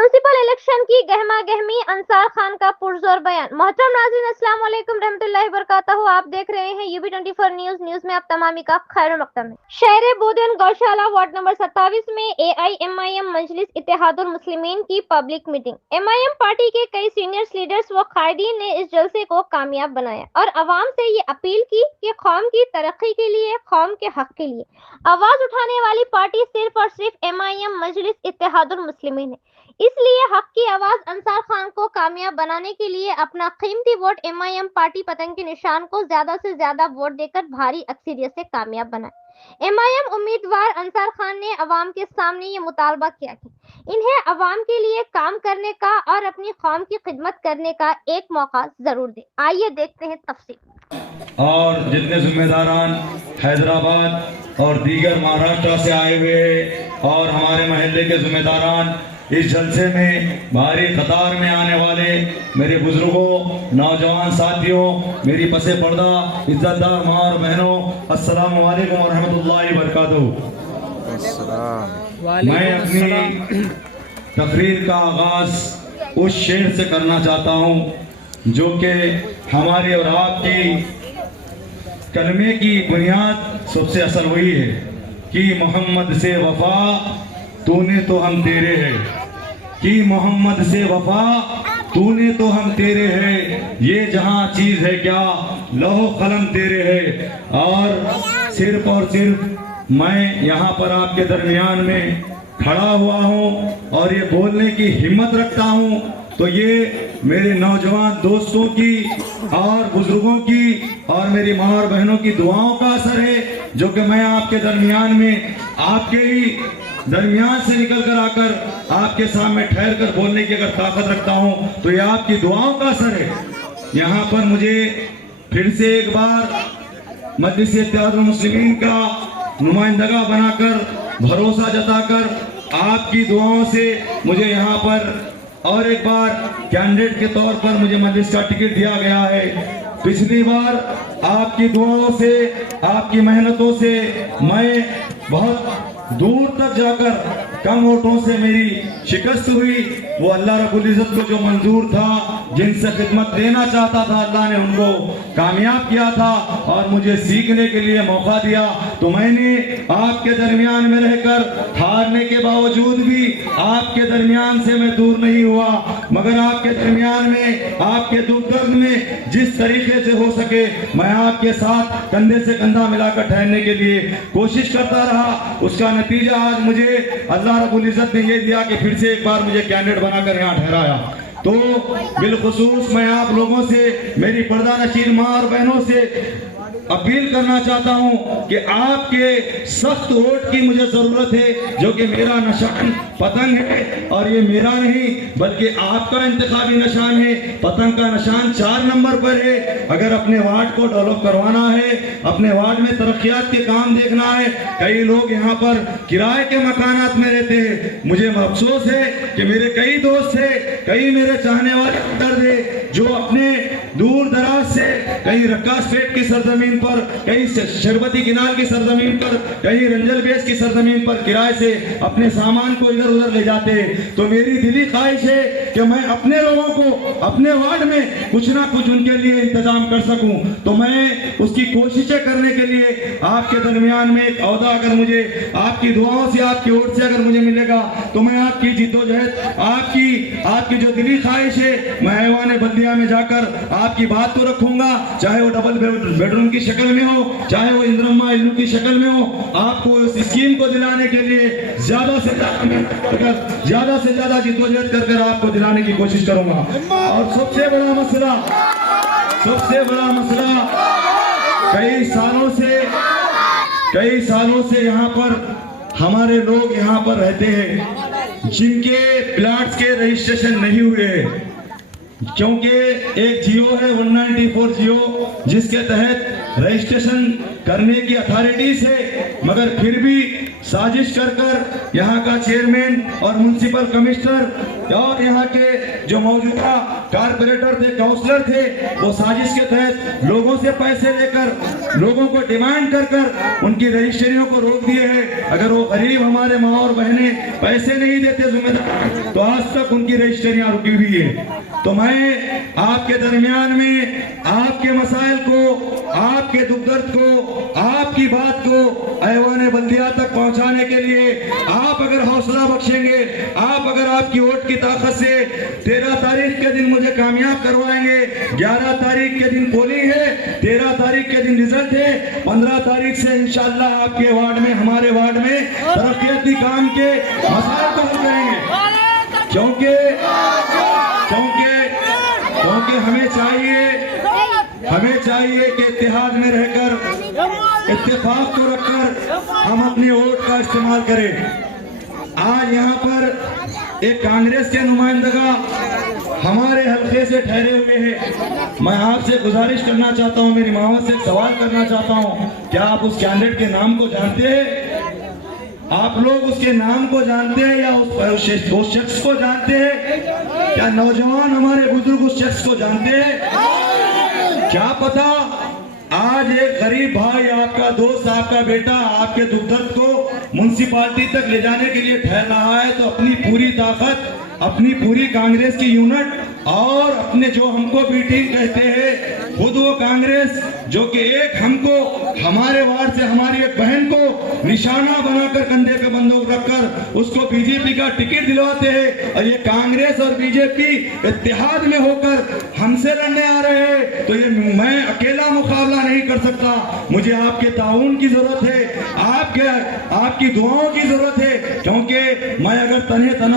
Municipal election की गहमा गहमी, अंसार खान का पुरजोर बयान। मोहतरम नाज़रीन, अस्सलाम वालेकुम रहमतुल्लाहि वबरकातुहू। आप देख रहे हैं यूबी 24 न्यूज में आप तमामी का खैर मकदम है। शहर बोधन गौशाला वार्ड नंबर 27 में AIMIM मजलिस इत्तेहादुल मुस्लिमीन की पब्लिक मीटिंग। MIM पार्टी के कई सीनियर लीडर्स व कायदीन ने इस जलसे को कामयाब बनाया और अवाम से ये अपील की कि कौम की तरक्की के लिए, कौम के हक के लिए आवाज उठाने वाली पार्टी सिर्फ और सिर्फ MIM मजलिस इत्तेहादुल मुस्लिमीन है। इसलिए हक की आवाज अंसार खान को कामयाब बनाने के लिए अपना कीमती वोट MIM पार्टी पतंग के निशान को ज्यादा से ज्यादा वोट देकर भारी अक्सरियत से कामयाब बनाए। MIM उम्मीदवार अंसार खान ने अवाम के सामने ये मुतालबा किया कि इन्हें अवाम के लिए काम करने का और अपनी कौम की खिदमत करने का एक मौका जरूर दे। आइए देखते हैं तफसील। और जितने जिम्मेदारान हैदराबाद और दीगर महाराष्ट्र से आए हुए और हमारे महल्ले के जिम्मेदारान इस जलसे में भारी कतार में आने वाले मेरे बुजुर्गों, नौजवान साथियों, मेरी पसे पर्दा इज्जतदार माँ और बहनों, अस्सलामु अलैकुम व रहमतुल्लाहि व बरकातुहू। मैं अपनी तकरीर का आगाज उस शेर से करना चाहता हूँ जो कि हमारी और आपकी कलमे की बुनियाद सबसे असल हुई है कि मोहम्मद से वफा तूने तो हम तेरे हैं, कि मोहम्मद से वफा तूने तो हम तेरे हैं, ये जहां चीज है क्या लौह कलम तेरे है। और सिर्फ मैं यहाँ पर आपके दरमियान में खड़ा हुआ हूँ और ये बोलने की हिम्मत रखता हूँ तो ये मेरे नौजवान दोस्तों की और बुजुर्गों की और मेरी माँ और बहनों की दुआओं का असर है जो कि मैं आपके दरमियान में, आपके ही दरमियान से निकल कर आकर आपके सामने ठहर कर बोलने की अगर ताकत रखता हूं तो ये आपकी दुआओं का असर है। यहाँ पर मुझे फिर से एक बार मजलिस इत्तेहादुल मुस्लिमीन का नुमाइंदगा बनाकर, भरोसा जताकर आपकी दुआओं से मुझे यहाँ पर और एक बार कैंडिडेट के तौर पर मुझे मजलिस का टिकट दिया गया है। पिछली बार आपकी दुआओं से, आपकी मेहनतों से मैं बहुत दूर तक जाकर कम वोटों से मेरी शिकस्त हुई। वो अल्लाह रब्बुल इज्जत को जो मंजूर था, जिनसे खिदमत देना चाहता था, अल्लाह ने उनको कामयाब किया था और मुझे सीखने के लिए मौका दिया। तो मैंने आपके दरमियान में रहकर हारने के बावजूद भी आपके दरमियान से मैं दूर नहीं हुआ, मगर आपके दरमियान में, आपके दुख दर्द में जिस तरीके से हो सके मैं आपके साथ कंधे से कंधा मिलाकर ठहरने के लिए कोशिश करता रहा। उसका नतीजा आज मुझे अल्लाह रब्बुल इज्जत ने ये दिया कि फिर से एक बार मुझे कैंडिडेट बनाकर यहाँ ठहराया। तो बिलखुसूस मैं आप लोगों से, मेरी पर्दा नशीन माँ और बहनों से अपील करना चाहता हूं कि आपके सख्त वोट की मुझे जरूरत है, जो कि मेरा निशान पतंग है और ये मेरा नहीं बल्कि आपका इंतखाबी निशान है। पतंग का निशान 4 नंबर पर है। अगर अपने वार्ड को डेवलप करवाना है, अपने वार्ड में तरक्कियात के काम देखना है, कई लोग यहाँ पर किराए के मकानात में रहते हैं। मुझे अफसोस है कि मेरे कई दोस्त है, कई मेरे चाहने वाले दर्द है जो अपने दूर दराज से, कहीं रक्कास पेट की सरजमीन पर, कहीं शरबती किनाल की सरजमीन पर, कहीं रंजल बेस की सरजमीन पर किराए से अपने सामान को इधर उधर ले जाते हैं। तो मेरी दिली ख्वाहिश है कि मैं अपने लोगों को अपने वार्ड में कुछ ना कुछ उनके लिए इंतजाम कर सकूं। तो मैं उसकी कोशिशें करने के लिए आपके दरमियान में एक औहदा अगर मुझे आपकी दुआओं से, आपकी वोट से अगर मुझे मिलेगा तो मैं आपकी जिद्दोजहद, आपकी जो दिली ख्वाहिश है, मैं ऐवान बल्दिया में जाकर आपकी बात तो रखूंगा, चाहे वो डबल बेडरूम की शक्ल में हो, चाहे वो इंद्रम्मा इल्लू की शक्ल में हो। आपको उस स्कीम को दिलाने के लिए ज्यादा से ज्यादा जिद्दोजहद कर आपको दिलाने की कोशिश करूंगा। और सबसे बड़ा मसला कई सालों से यहाँ पर हमारे लोग यहाँ पर रहते हैं जिनके प्लाट्स के रजिस्ट्रेशन नहीं हुए, क्योंकि एक जियो है 194 जियो जिसके तहत रजिस्ट्रेशन करने की अथॉरिटीज है, मगर फिर भी साजिश कर यहाँ का चेयरमैन और म्युनिसिपल कमिश्नर और यहाँ के जो मौजूदा कारपोरेटर थे, काउंसलर थे, वो साजिश के तहत लोगों से पैसे लेकर, लोगों को डिमांड कर कर उनकी रजिस्ट्रियों को रोक दिए हैं। अगर वो गरीब हमारे माँ और बहनें पैसे नहीं देते जिम्मेदार, तो आज तक उनकी रजिस्ट्रियां रुकी हुई है। तो मैं आपके दरमियान में आपके मसाइल को, आपके दुख दर्द को, आपकी बात को ऐवान बल्दिया तक पहुंचाने के लिए आप अगर हौसला बख्शेंगे, आप अगर आपकी वोट की ताकत से 13 तारीख के दिन मुझे कामयाब करवाएंगे। 11 तारीख के दिन पोलिंग है, 13 तारीख के दिन रिजल्ट है, 15 तारीख से इंशाअल्लाह आपके वार्ड में, हमारे वार्ड में तरक्याती काम के मसाइल को हल करेंगे। क्योंकि हमें चाहिए कि इत्तेहाद में रहकर, इत्तेफाक को रखकर हम अपनी वोट का इस्तेमाल करें। आज यहाँ पर एक कांग्रेस के नुमाइंदगा हमारे हल्के से ठहरे हुए हैं। मैं आपसे गुजारिश करना चाहता हूँ, मेरी मामा से एक सवाल करना चाहता हूँ, क्या आप उस कैंडिडेट के नाम को जानते हैं? आप लोग उसके नाम को जानते हैं या उस शख्स को जानते हैं? क्या नौजवान हमारे बुजुर्ग उस शख्स को जानते हैं? क्या पता आज एक गरीब भाई, आपका दोस्त, आपका बेटा आपके दुख दर्द को म्युनिसिपालिटी तक ले जाने के लिए ठहर रहा है, तो अपनी पूरी ताकत, अपनी पूरी कांग्रेस की यूनिट और अपने जो हमको बी टीम कहते हैं, खुद वो कांग्रेस जो कि एक हमको, हमारे वार्ड से हमारी एक बहन को निशाना बनाकर, कंधे पे बंदूक रखकर उसको बीजेपी का टिकट दिलवाते हैं, और ये कांग्रेस और बीजेपी इत्तेहाद में होकर हमसे लड़ने आ रहे हैं, तो ये मैं अकेला मुकाबला नहीं कर सकता। मुझे आपके ताउन की जरूरत है, आपकी दुआओं की जरूरत है, क्योंकि मैं अगर तने तना